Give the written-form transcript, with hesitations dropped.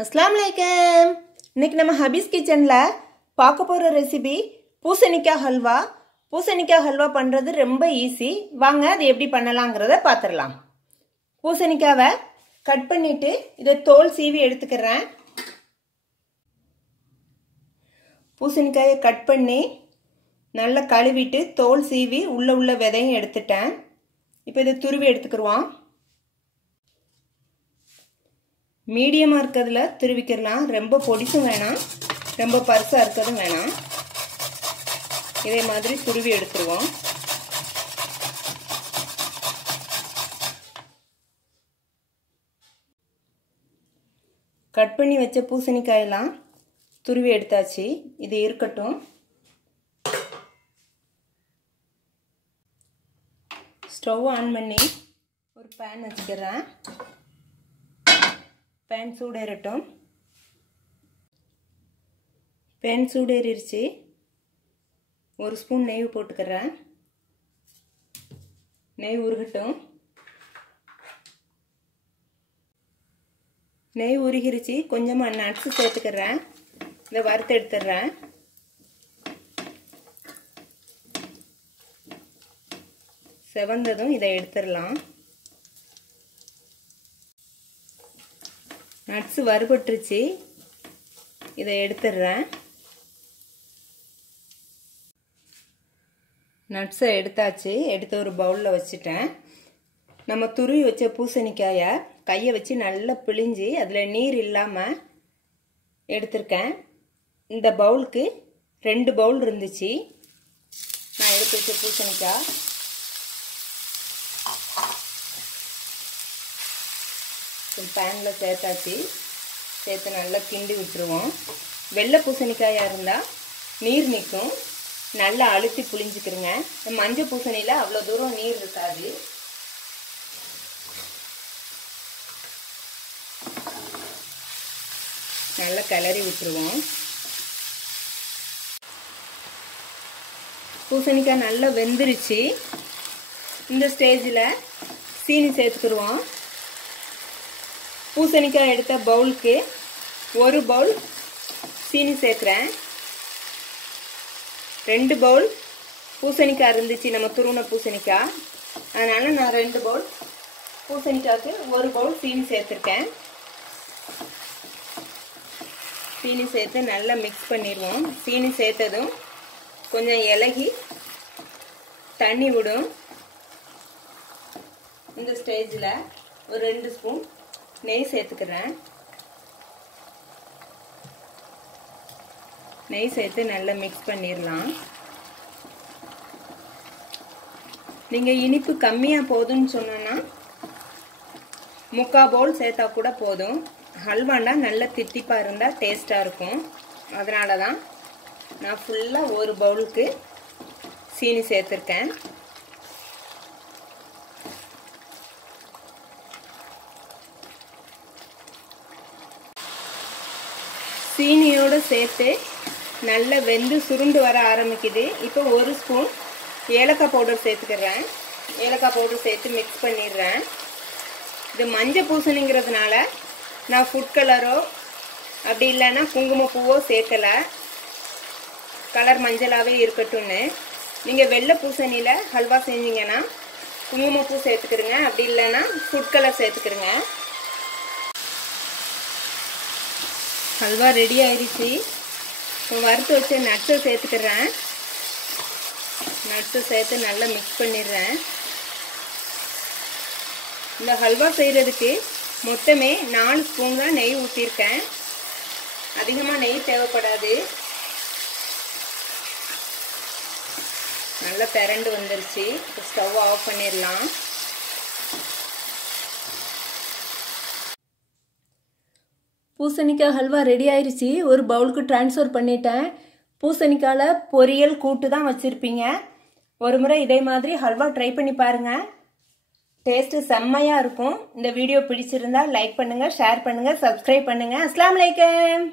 अस्सलामुअलैकुम। இன்னைக்கு நம்ம ஹபீஸ் கிச்சன்ல பார்க்க போற ரெசிபி பூசணிக்காய் ஹல்வா. பூசணிக்காய் ஹல்வா பண்றது ரொம்ப ஈஸி. வாங்க அது எப்படி பண்ணலாம்ங்கறத பாத்துறலாம். பூசணிக்காவை கட் பண்ணிட்டு இத தோல் சீவி எடுத்துக்கறேன். பூசணிக்காயை கட் பண்ணி நல்லா கழுவிட்டு தோல் சீவி உள்ள விதையும் எடுத்துட்டேன். இப்போ இத துருவி எடுத்துக்கறோம். மீடியமா இருக்கதுல துருவிக்கலாம். ரொம்ப பொடிசும் வேணாம், ரொம்ப பருசா இருக்கதும் வேணாம். இதே மாதிரி துருவி எடுத்துருவோம். கட் பண்ணி வச்ச பூசணிக்காயெல்லாம் துருவி எடுத்தாச்சு. இது இருக்கட்டும். ஸ்டவ் ஆன் பண்ணி ஒரு பேன் வச்சுக்கிறேன். பேன் சூடேறட்டும். பேன் சூடேறிடுச்சு. ஒரு ஸ்பூன் நெய் போட்டுக்கிறேன். நெய் உருகட்டும். நெய் உருகிருச்சு. கொஞ்சமாக நட்ஸ் சேர்த்துக்கிறேன். இதை வறுத்து எடுத்துடுறேன். செவந்ததும் இதை எடுத்துடலாம். நட்ஸ் வறுபட்டுருச்சு. இதை எடுத்துடுறேன். நட்ஸை எடுத்தாச்சு. எடுத்து ஒரு பவுலில் வச்சுட்டேன். நம்ம துருவி வச்ச பூசணிக்காயை கையை வச்சு நல்லா பிழிஞ்சு அதில் நீர் இல்லாமல் எடுத்திருக்கேன். இந்த பவுலுக்கு 2 பவுல் இருந்துச்சு. நான் எடுத்து வச்ச பூசணிக்காய் பேனில் சேர்த்தாச்சு. சேர்த்து நல்லா கிண்டி விட்டுருவோம். வெள்ளை பூசணிக்காயாக இருந்தால் நீர் நிற்கும். நல்லா அழுத்தி புளிஞ்சுக்கிறங்க. மஞ்சள் பூசணியில் அவ்வளோ தூரம் நீர் இருக்காது. நல்லா கிளறி விட்டுருவோம். பூசணிக்காய் நல்லா வெந்துருச்சு. இந்த ஸ்டேஜில் சீனி சேர்த்துக்கிடுவோம். பூசணிக்காய் எடுத்த பவுலுக்கு 1 பவுல் சீனி சேர்க்குறேன். 2 பவுல் பூசணிக்காய் இருந்துச்சு, நம்ம துருவின பூசணிக்காய். அதனால் நான் 2 பவுல் பூசணிக்காய்க்கு 1 பவுல் சீனி சேர்த்துருக்கேன். சீனி சேர்த்து நல்லா மிக்ஸ் பண்ணிடுவோம். சீனி சேர்த்ததும் கொஞ்சம் இலகி தண்ணி விடும். இந்த ஸ்டேஜில் ஒரு 2 ஸ்பூன் நெய் சேர்த்துக்கிறேன். நெய் சேர்த்து நல்லா மிக்ஸ் பண்ணிடலாம். நீங்கள் இனிப்பு கம்மியாக போதும்னு சொன்னோன்னா 3/4 பவுல் சேர்த்தா கூட போதும். ஹல்வாண்டா நல்லா தித்திப்பாக இருந்தால் டேஸ்ட்டாக இருக்கும். அதனால தான் நான் ஃபுல்லாக 1 பவுலுக்கு சீனி சேர்த்துருக்கேன். சீனியோடு சேர்த்து நல்லா வெந்து சுருண்டு வர ஆரம்பிக்குது. இப்போ 1 ஸ்பூன் ஏலக்காய் பவுடர் சேர்த்துக்கிறேன். ஏலக்காய் பவுடர் சேர்த்து மிக்ஸ் பண்ணிடுறேன். இது மஞ்சள் பூசணிங்கிறதுனால நான் ஃபுட் கலரோ அப்படி இல்லைன்னா குங்குமப்பூவோ சேர்க்கலை. கலர் மஞ்சளாகவே இருக்கட்டும்னு. நீங்கள் வெள்ளை பூசணியில் ஹல்வா செஞ்சீங்கன்னா குங்குமப்பூ சேர்த்துக்கிறங்க. அப்படி இல்லைன்னா ஃபுட் கலர் சேர்த்துக்கிறங்க. ஹல்வா ரெடி ஆயிடுச்சு. வறுத்து வச்ச நட்ஸை சேர்த்துக்கிறேன். நட்ஸை சேர்த்து நல்லா மிக்ஸ் பண்ணிடுறேன். இந்த ஹல்வா செய்கிறதுக்கு மொத்தமே 4 ஸ்பூன் தான் நெய் ஊற்றிருக்கேன். அதிகமாக நெய் தேவைப்படாது. நல்லா திரண்டு வந்துருச்சு. ஸ்டவ் ஆஃப் பண்ணிடலாம். பூசணிக்காய் ஹல்வா ரெடி ஆயிடுச்சு. ஒரு பவுலுக்கு ட்ரான்ஸ்ஃபர் பண்ணிட்டேன். பூசணிக்காயில் பொரியல் கூட்டு தான் வச்சுருப்பீங்க. ஒரு முறை இதே மாதிரி ஹல்வா ட்ரை பண்ணி பாருங்கள். டேஸ்ட்டு செம்மையாக இருக்கும். இந்த வீடியோ பிடிச்சிருந்தா லைக் பண்ணுங்கள், ஷேர் பண்ணுங்கள், சப்ஸ்கிரைப் பண்ணுங்கள். அஸ்ஸலாமு அலைக்கும்.